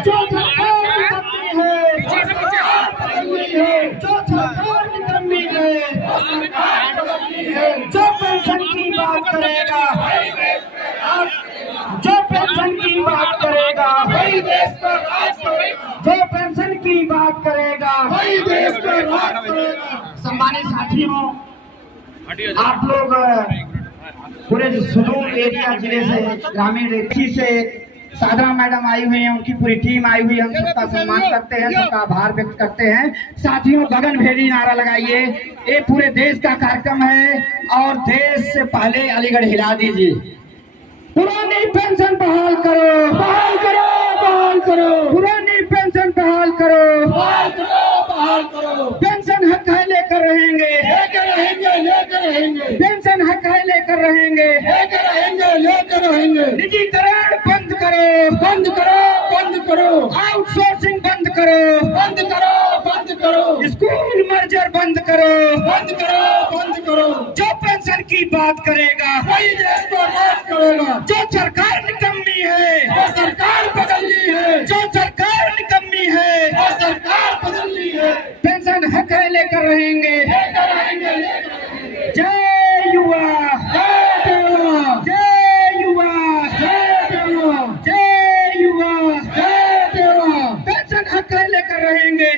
जो सरकार निकम्मी है, जो सरकार निकम्मी है, जो पेंशन की बात करेगा, जो पेंशन की बात करेगा वही देश पर राज करेगा, जो पेंशन की बात करेगा वही देश पर राज करेगा। सम्मानित साथियों, आप लोग पूरे सुदूर एरिया जिले से, ग्रामीण एरिया से साधना मैडम आई हुई हैं, उनकी पूरी टीम आई हुई है। हम सबका सम्मान करते हैं, सबका आभार व्यक्त करते हैं। साथियों, गगन भेदी नारा लगाइए। ये पूरे देश का कार्यक्रम है और देश से पहले अलीगढ़ हिला दीजिए। पुरानी पेंशन बहाल करो, बहाल करो, बहाल करो। पुरानी पेंशन बहाल करो, बहाल करो, बहाल करो। पेंशन हक है लेकर रहेंगे, लेकर रहेंगे, लेकर रहेंगे। पेंशन हक है लेकर रहेंगे, लेकर रहेंगे, लेकर रहेंगे। निजीकरण बंद करो, बंद करो, बंद करो। आउटसोर्सिंग बंद करो, बंद करो, बंद करो। स्कूल मर्जर बंद करो, बंद करो, बंद करो। जो पेंशन की बात करेगा वही देश को राज करेगा। जो सरकार निकम्मी है वो सरकार बदलनी है, जो सरकार निकम्मी है वो सरकार बदलनी है। पेंशन हक है लेकर रहेंगे, लेकर रहेंगे, लेकर रहेंगे। जय युवा, जय युवा, जय युवा, जय युवा, जय युवा, जय युवा। पेंशन हक है लेकर रहेंगे।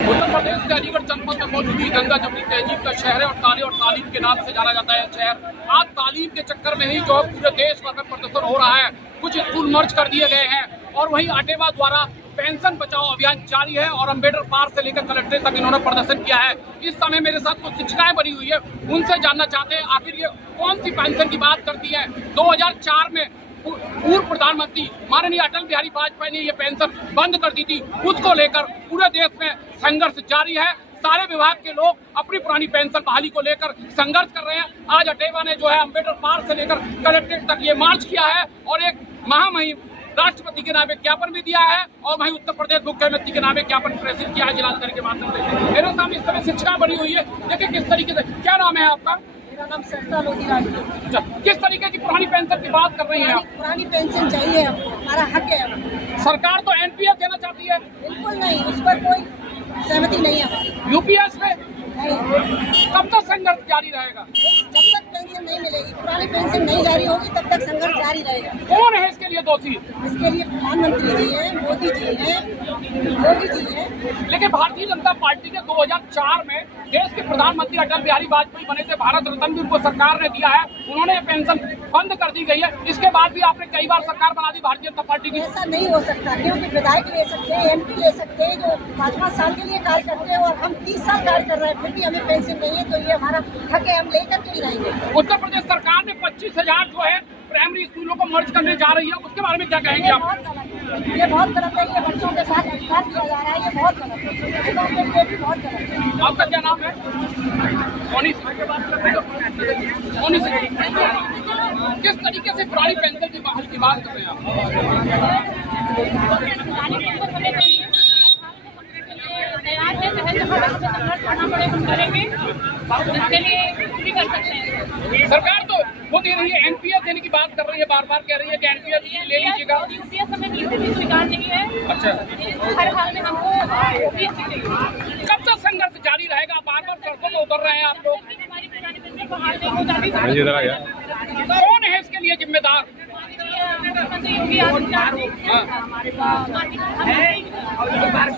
उत्तर प्रदेश के अलीगढ़ जनपद में मौजूद गंगा जमुनी तहजीब का शहर है और तालीम के नाम से जाना जाता है शहर। आज तालीम के चक्कर में ही जो पूरे देश भर में प्रदर्शन हो रहा है। कुछ स्कूल मर्ज कर दिए गए हैं और वहीं आटेवा द्वारा पेंशन बचाओ अभियान जारी है और अम्बेडकर पार्क से लेकर कलेक्ट्रेट तक इन्होंने प्रदर्शन किया है। इस समय मेरे साथ कुछ शिक्षिकाएं बनी हुई है, उनसे जानना चाहते हैं आखिर ये कौन सी पेंशन की बात करती है। 2004 में पूर्व प्रधानमंत्री माननीय अटल बिहारी वाजपेयी ने ये पेंशन बंद कर दी थी। उसको लेकर पूरे देश में संघर्ष जारी है। सारे विभाग के लोग अपनी पुरानी पेंशन बहाली को लेकर संघर्ष कर रहे हैं। आज अटेवा ने जो है अम्बेडकर पार्क से लेकर कलेक्ट्रेट तक ये मार्च किया है और एक महामहिम राष्ट्रपति के नाम एक ज्ञापन भी दिया है और वहीं उत्तर प्रदेश मुख्यमंत्री के नाम एक ज्ञापन प्रेषित किया है जिलाधिकारी के माध्यम से। मेरे सामने इस समय शिक्षा बनी हुई है, देखिए किस तरीके से। क्या नाम है आपका? मेरा नाम सरता लोधी राजपूत। किस तरीके की पुरानी पेंशन की बात कर रही हैं आप? पुरानी पेंशन चाहिए हमको, हमारा हक है। सरकार तो एनपीएस देना चाहती है। बिल्कुल नहीं, उस पर कोई सहमति नहीं है हमारी। यूपीएस में नहीं, कब तक संघर्ष जारी रहेगा? जब तक पेंशन नहीं मिलेगी, पुरानी पेंशन नहीं जारी होगी तब तक संघर्ष जारी रहेगा। कौन है इसके लिए दोषी? इसके लिए प्रधानमंत्री जी हैं, मोदी जी हैं, योगी जी हैं। लेकिन भारतीय जनता पार्टी के 2004 में देश के प्रधानमंत्री अटल बिहारी वाजपेयी बने थे, भारत रत्न भी उनको सरकार ने दिया है। उन्होंने पेंशन बंद कर दी गई है। इसके बाद भी आपने कई बार सरकार बना दी भारतीय जनता पार्टी की। ऐसा नहीं हो सकता, क्योंकि विधायक ले सकते हैं, MP ले सकते हैं जो 5-5 साल के लिए कार्य करते हैं और हम 30 साल कार्य कर रहे हैं, फिर भी हमें पेंशन नहीं है। तो ये हमारा हक है, हम लेकर के ही रहेंगे। उत्तर प्रदेश सरकार ने 25,000 जो है प्राइमरी स्कूलों को मर्ज करने जा रही है, उसके बारे में क्या कहेंगे आप? ये बहुत गलत है। ये बच्चों के साथ अधिकार किया जा रहा है, ये बहुत गलत है। ये भी बहुत गलत है। आपका क्या नाम है? मोनी से किस तरीके से पुरानी पेंशन की बहाली की बात कर रहे हैं आप? सरकार तो वो दे रही है, एनपीएस देने की बात कर रही है, बार बार कह रही है कि एनपीएस ले लीजिएगा। यूपीएस हमें स्वीकार नहीं है। अच्छा, हर हाल में हमको यूपीएस चाहिए। कब तक संघर्ष जारी रहेगा? बार बार सड़कों में उतर रहे हैं आप लोग। हमारी पुरानी पेंशन को हाल नहीं हो जाती। कौन है इसके लिए जिम्मेदार? मुख्यमंत्री योगी आदित्यनाथ जी, हमारे पास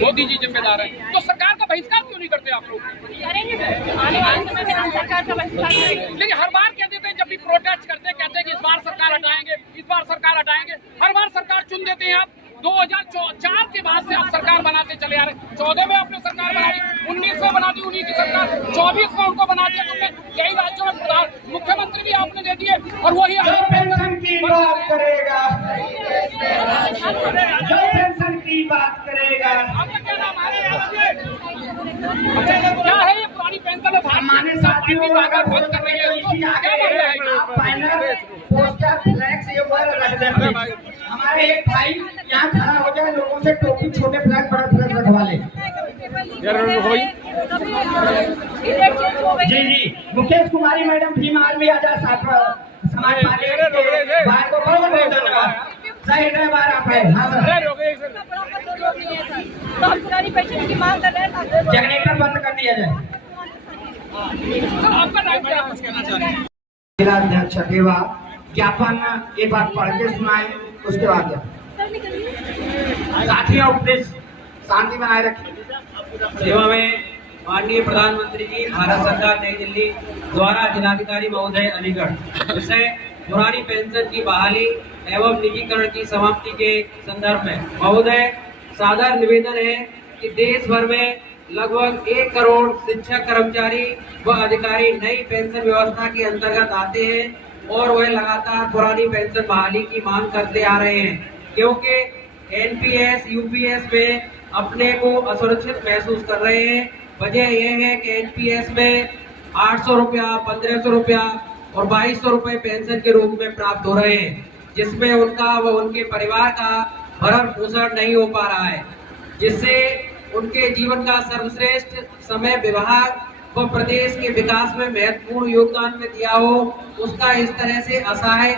मोदी जी जिम्मेदार है। तो सरकार का बहिष्कार क्यों नहीं करते आप लोग? करेंगे सर, आने वाले समय में हम सरकार का बहिष्कार करेंगे। लेकिन हर बार कह देते हैं, जब भी प्रोटेस्ट करते हैं कहते हैं कि इस बार सरकार हटाएंगे, इस बार सरकार हटाएंगे। हर बार सरकार चुन देते हैं आप। 2004 के बाद से आप सरकार बनाते चले आ रहे। 14 में आपने सरकार बना दी, 19 में बना दी उन्हीं की सरकार, 24 में उनको बना दिया तुमने। कई राज्यों में मुख्यमंत्री भी आपने दे दिए और वही पेंशन की बात करेगा, जो पेंशन की बात करेगा। आपका क्या नाम है? क्या है ये पुरानी पेंशन है? हमारे साथियों बंद कर रही है, क्या बन रहा है? पोस्टर फ्लैक्स ये वगैरह रख देते हैं। हमारे एक भाई यहाँ खड़ा हो जाए, लोगों से टोपी छोटे फ्लैग बड़ा फ्लैग रखवा ले। जी जी, मुकेश कुमारी madam Bhim army Azad Samaj party को बहुत बहुत धन्यवाद। साइड में बार आप है। हाँ सर, तो हम पुरानी पेंशन की मांग कर रहे हैं। जनरेटर बंद कर दिया जाए। आपका नाम क्या कुछ कहना चाह रहे हैं? जिला अध्यक्ष अकेवा ज्ञापन एक बार पढ़ के सुनाए, उसके बाद साथियों प्लीज शांति बनाए रखिए। सेवा में माननीय प्रधानमंत्री जी भारत सरकार नई दिल्ली द्वारा जिलाधिकारी महोदय अलीगढ़ विषय पुरानी पेंशन की बहाली एवं निजीकरण की समाप्ति के संदर्भ में महोदय सादर निवेदन है कि देश भर में लगभग 1 करोड़ शिक्षक कर्मचारी व अधिकारी नई पेंशन व्यवस्था के अंतर्गत आते हैं और वह लगातार पुरानी पेंशन बहाली की मांग करते आ रहे हैं, क्योंकि एनपीएस यूपीएस में अपने को असुरक्षित महसूस कर रहे हैं। वजह यह है कि एनपीएस में 800 रुपया, 1500 रुपया और 2200 रुपए पेंशन के रूप में प्राप्त हो रहे हैं, जिसमें उनका व उनके परिवार का भरण पोषण नहीं हो पा रहा है, जिससे उनके जीवन का सर्वश्रेष्ठ समय विभाग व प्रदेश के विकास में महत्वपूर्ण योगदान में दिया हो, उसका इस तरह से असहाय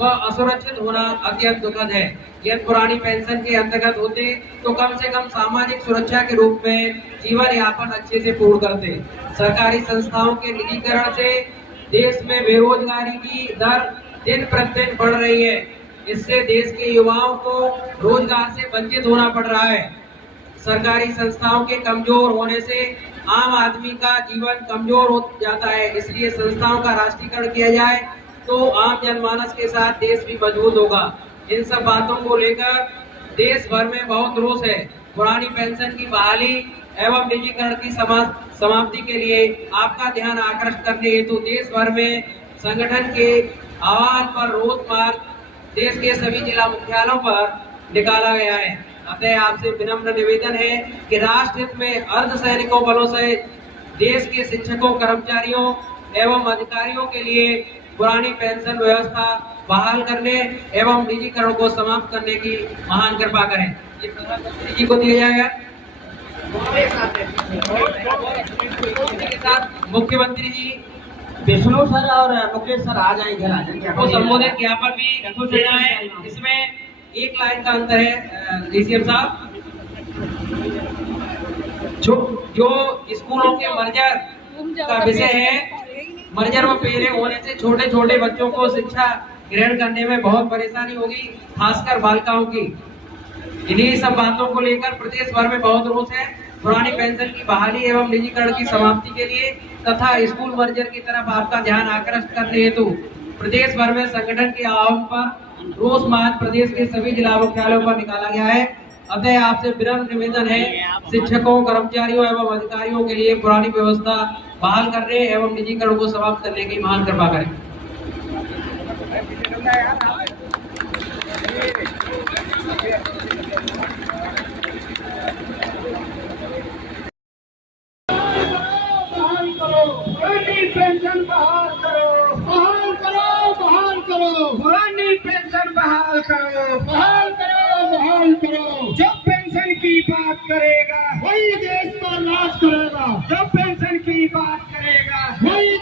व असुरक्षित होना अत्यंत दुखद है। यदि पुरानी पेंशन के अंतर्गत होते तो कम से कम सामाजिक सुरक्षा के रूप में जीवन यापन अच्छे से पूर्ण करते। सरकारी संस्थाओं के निजीकरण से देश में बेरोजगारी की दर दिन प्रतिदिन बढ़ रही है। इससे देश के युवाओं को रोजगार से वंचित होना पड़ रहा है। सरकारी संस्थाओं के कमजोर होने से आम आदमी का जीवन कमजोर हो जाता है। इसलिए संस्थाओं का राष्ट्रीयकरण किया जाए तो आम जनमानस के साथ देश भी मजबूत होगा। इन सब बातों को लेकर देश भर में बहुत रोष है। पुरानी पेंशन की बहाली एवं निजीकरण की समाप्ति के लिए आपका ध्यान आकर्षित करने हेतु देश भर में संगठन के आह्वान पर रोष मार्च देश के सभी जिला मुख्यालयों पर निकाला गया है। अतः आपसे विनम्र निवेदन है कि राष्ट्र हित में अर्धसैनिकों बलों से देश के शिक्षकों, कर्मचारियों एवं अधिकारियों के लिए पुरानी पेंशन व्यवस्था बहाल करने एवं निजीकरण को समाप्त करने की महान कृपा करें। ये प्रधानमंत्री जी को दिया जाएगा। के साथ मुख्यमंत्री जी विष्णु सर और मुकेश सर आ जाए इधर, आ जाए को संबोधित ज्ञापन भी देना है। इसमें एक लाइन का अंतर है डीसीएम साहब। जो स्कूलों के मर्जर का विषय है, मर्जर व पेरे होने से छोटे छोटे बच्चों को शिक्षा ग्रहण करने में बहुत परेशानी होगी, खासकर बालिकाओं की। इन्हीं सब बातों को लेकर प्रदेश भर में बहुत रोष है। पुरानी पेंशन की बहाली एवं निजीकरण की समाप्ति के लिए तथा स्कूल मर्जर की तरफ आपका ध्यान आकर्षित करने हेतु प्रदेश भर में संगठन के आह्वान पर रोष मार्च प्रदेश के सभी जिला मुख्यालयों पर निकाला गया है। अतः आपसे विनम्र निवेदन है, शिक्षकों, कर्मचारियों एवं अधिकारियों के लिए पुरानी व्यवस्था बहाल करने एवं निजीकरण को समाप्त करने की महान कृपा करें। पेंशन बहाल करो, बहाल करो, बहाल करो, पुरानी पेंशन बहाल करो, बहाल करो, बहाल करो। जो पेंशन की बात करेगा वही देश पर राज करेगा, जो पेंशन की बात करेगा वही